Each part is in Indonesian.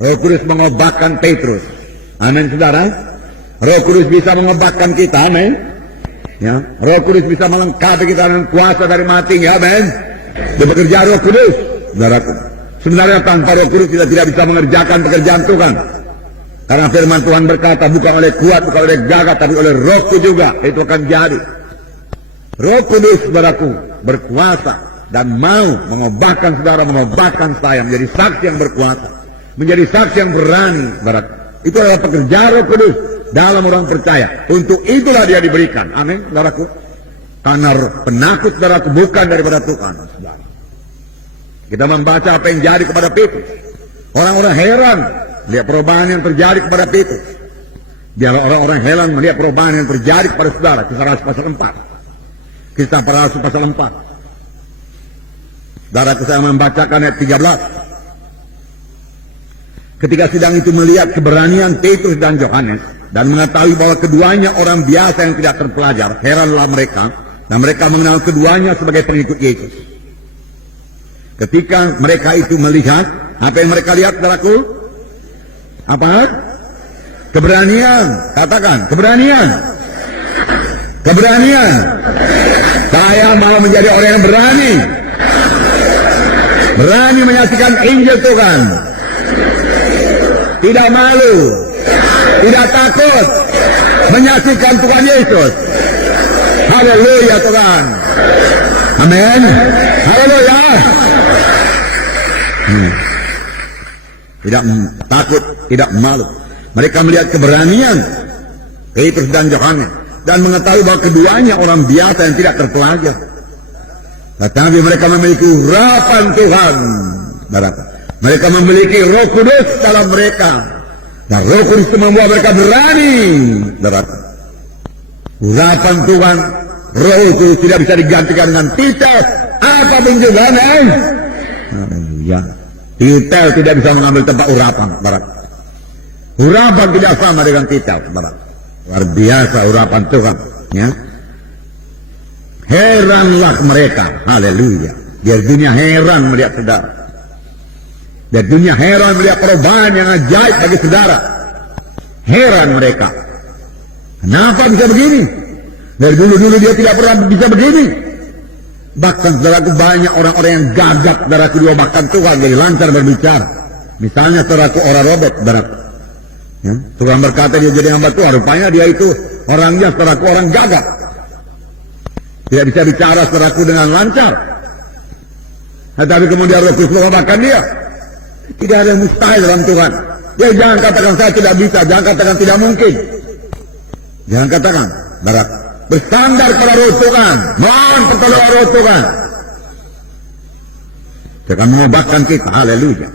Roh Kudus mengobatkan Petrus. Amin, saudara. Roh Kudus bisa mengobatkan kita. Amin. Ya, Roh Kudus bisa melengkapi kita dengan kuasa dari mati. Ya, amin. Dia bekerja Roh Kudus, saudaraku. Sebenarnya tanpa Roh Kudus kita tidak bisa mengerjakan pekerjaan Tuhan. Karena firman Tuhan berkata, bukan oleh kuat, bukan oleh gagah, tapi oleh Rohku juga. Itu akan jadi. Roh Kudus, saudaraku, berkuasa dan mau mengobatkan saudara, mengobatkan saya menjadi saksi yang berkuasa, menjadi saksi yang berani, saudaraku. Itu adalah pekerjaan Roh Kudus dalam orang percaya. Untuk itulah dia diberikan. Amin, saudaraku. Karena penakut, saudaraku, bukan daripada Tuhan, saudara. Kita membaca apa yang jadi kepada Petrus. Orang-orang heran melihat perubahan yang terjadi kepada Petrus. Biar orang-orang heran melihat perubahan yang terjadi kepada saudara. Kisah Rasul pasal 4. Kisah para Rasul pasal 4. Saudara, saya membacakan ayat 13. Ketika sidang itu melihat keberanian Petrus dan Yohanes dan mengetahui bahwa keduanya orang biasa yang tidak terpelajar, heranlah mereka dan mereka mengenal keduanya sebagai pengikut Yesus. Ketika mereka itu melihat, apa yang mereka lihat, saudaraku? Apa? Keberanian. Katakan, keberanian. Keberanian. Saya mau menjadi orang yang berani. Berani menyaksikan Injil Tuhan. Tidak malu. Tidak takut. Menyaksikan Tuhan Yesus. Haleluya Tuhan. Amin. Haleluya. Tidak takut, tidak malu. Mereka melihat keberanian Petrus dan Yohanes dan mengetahui bahwa keduanya orang biasa yang tidak terpelajar. Tetapi mereka memiliki urapan Tuhan. Mereka memiliki Roh Kudus dalam mereka. Dan Roh Kudus itu membuat mereka berani. Urapan Tuhan, Roh itu tidak bisa digantikan dengan titel apapun juga. Ya. Titel tidak bisa mengambil tempat urapan. Urapan tidak sama dengan titel. Luar biasa urapan Tuhan. Ya. Heranlah mereka. Haleluya. Biar dunia heran melihat saudara. Biar dunia heran melihat perubahan yang ajaib bagi saudara. Heran mereka. Kenapa bisa begini? Dari dulu-dulu dia tidak pernah bisa begini. Bahkan saudaraku, banyak orang-orang yang gagap, saudaraku, dua bahkan Tuhan jadi lancar berbicara. Misalnya saudaraku orang robot, saudaraku. Ya, Tuhan berkata dia jadi hamba Tuhan. Rupanya dia itu orangnya saudaraku orang gagap. Tidak bisa bicara saudaraku dengan lancar. Tetapi kemudian Roh Kudus mengobatkan dia. Tidak ada yang mustahil dalam Tuhan. Ya, jangan katakan saya tidak bisa, jangan katakan tidak mungkin. Jangan katakan, saudaraku. Bersandar pada Roh Tuhan. Mohon pertolongan Roh Tuhan. Dia akan mengobatkan kita. Haleluya.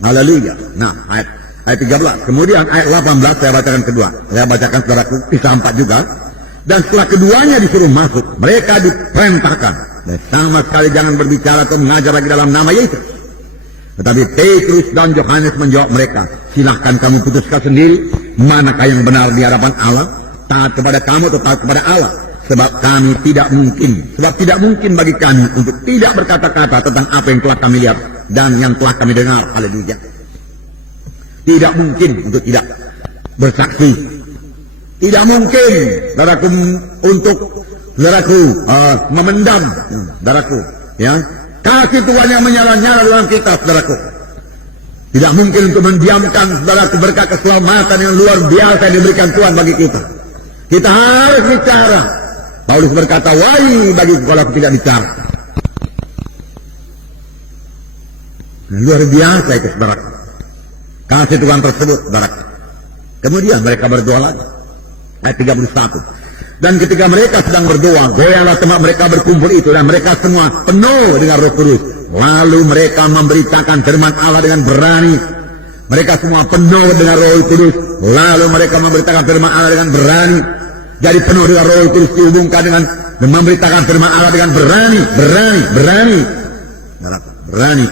Haleluya. Nah, ayat 13. Kemudian ayat 18 saya bacakan kedua. Saya bacakan saudaraku kisah 4 juga. Dan setelah keduanya disuruh masuk, mereka diperintahkan. Dan sama sekali jangan berbicara atau mengajar lagi dalam nama Yesus. Tetapi Petrus dan Yohanes menjawab mereka, silahkan kamu putuskan sendiri manakah yang benar di hadapan Allah. Taat kepada kamu atau taat kepada Allah. Sebab kami tidak mungkin. Sebab tidak mungkin bagi kami untuk tidak berkata-kata tentang apa yang telah kami lihat dan yang telah kami dengar. Haleluya. Tidak mungkin untuk tidak bersaksi. Tidak mungkin, saudaraku, untuk saudaraku memendam, saudaraku, ya, kasih Tuhan yang menyala-nyala dalam kita, saudaraku. Tidak mungkin untuk mendiamkan, saudaraku, berkat keselamatan yang luar biasa yang diberikan Tuhan bagi kita. Kita harus bicara. Paulus berkata, wahai bagiku kalau aku tidak bicara. Luar biasa itu, saudaraku. Kasih Tuhan tersebut, saudaraku. Kemudian mereka berdoa lagi. Ayat 31. Dan ketika mereka sedang berdoa, goyahlah tempat mereka berkumpul itu, dan mereka semua penuh dengan Roh Kudus. Lalu mereka memberitakan firman Allah dengan berani. Mereka semua penuh dengan Roh Kudus. Lalu mereka memberitakan firman Allah dengan berani. Jadi penuh dengan Roh Kudus dihubungkan dengan memberitakan firman Allah dengan berani. Berani.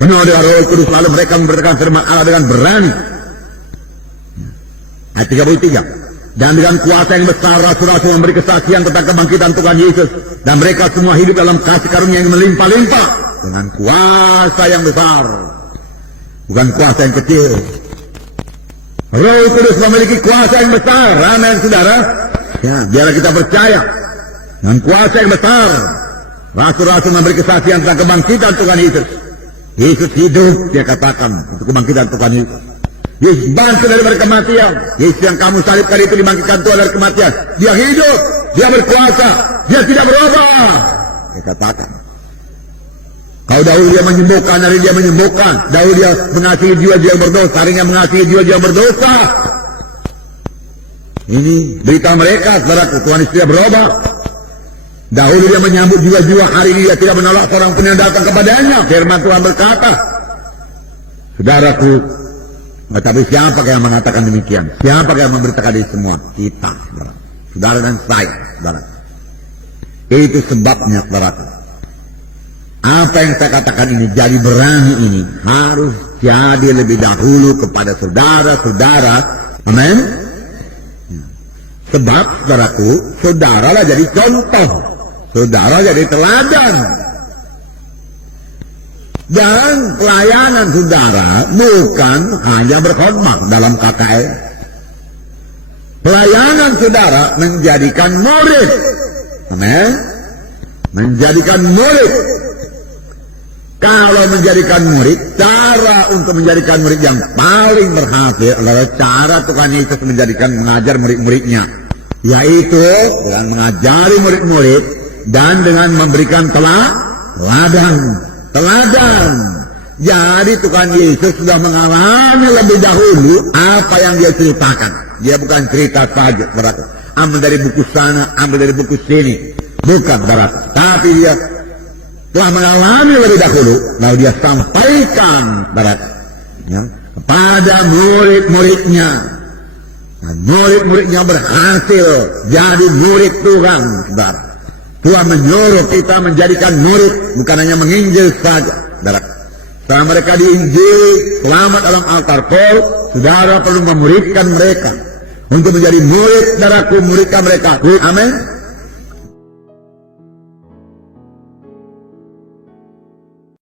Penuh dengan Roh Kudus, lalu mereka memberitakan firman Allah dengan berani. Ayat 33. Dan dengan kuasa yang besar rasul-rasul memberi kesaksian tentang kebangkitan Tuhan Yesus, dan mereka semua hidup dalam kasih karunia yang melimpah-limpah dengan kuasa yang besar. bukan kuasa yang kecil. Roh Kudus memiliki kuasa yang besar, amin saudara. Ya, biar kita percaya dengan kuasa yang besar. Rasul-rasul memberi kesaksian tentang kebangkitan Tuhan Yesus. Yesus hidup, dia katakan, untuk kebangkitan Tuhan Yesus. Yesus bangkit dari kematian. Yesus yang kamu salibkan itu dibangkitkan Tuhan dari kematian. Dia hidup, dia berkuasa, dia tidak berubah. Dia katakan. Kalau dahulu dia menyembuhkan, hari dia menyembuhkan. Dahulu dia mengasihi jiwa-jiwa yang berdosa, hari dia mengasihi jiwa-jiwa yang berdosa. Ini berita mereka, saudara, Tuhan Yesus tidak berubah. Dahulu dia menyambut jiwa-jiwa, hari ini dia tidak menolak seorang pun yang datang kepadanya. Firman Tuhan berkata, saudaraku, tetapi siapa yang mengatakan demikian? Siapa yang memberitakan ini semua? Kita, saudara dan saya, saudara. Itu sebabnya, saudara. Apa yang saya katakan ini, jadi berani ini, harus jadi lebih dahulu kepada saudara-saudara. Amin. Sebab, saudaraku, saudaralah jadi contoh. Saudara jadi teladan. Dan pelayanan saudara bukan hanya berkhidmat dalam KKR. Pelayanan saudara menjadikan murid. Amin. Menjadikan murid. Kalau menjadikan murid, cara untuk menjadikan murid yang paling berhasil adalah cara Tuhan Yesus mengajar murid-muridnya. Yaitu dengan mengajari murid-murid dan dengan memberikan teladan. Jadi Tuhan Yesus sudah mengalami lebih dahulu apa yang dia ceritakan. Dia bukan cerita saja, berarti ambil dari buku sana, ambil dari buku sini, bukan berarti. Tapi dia telah mengalami lebih dahulu, lalu dia sampaikan berarti ya, kepada murid-muridnya. Dan murid-muridnya berhasil jadi murid Tuhan, saudara. Tuhan menyuruh kita menjadikan murid, bukan hanya menginjil saja, saudara. Setelah mereka diinjili, selamat dalam altar Paul, saudara perlu memuridkan mereka. Untuk menjadi murid, saudaraku, muridkan mereka. Amin.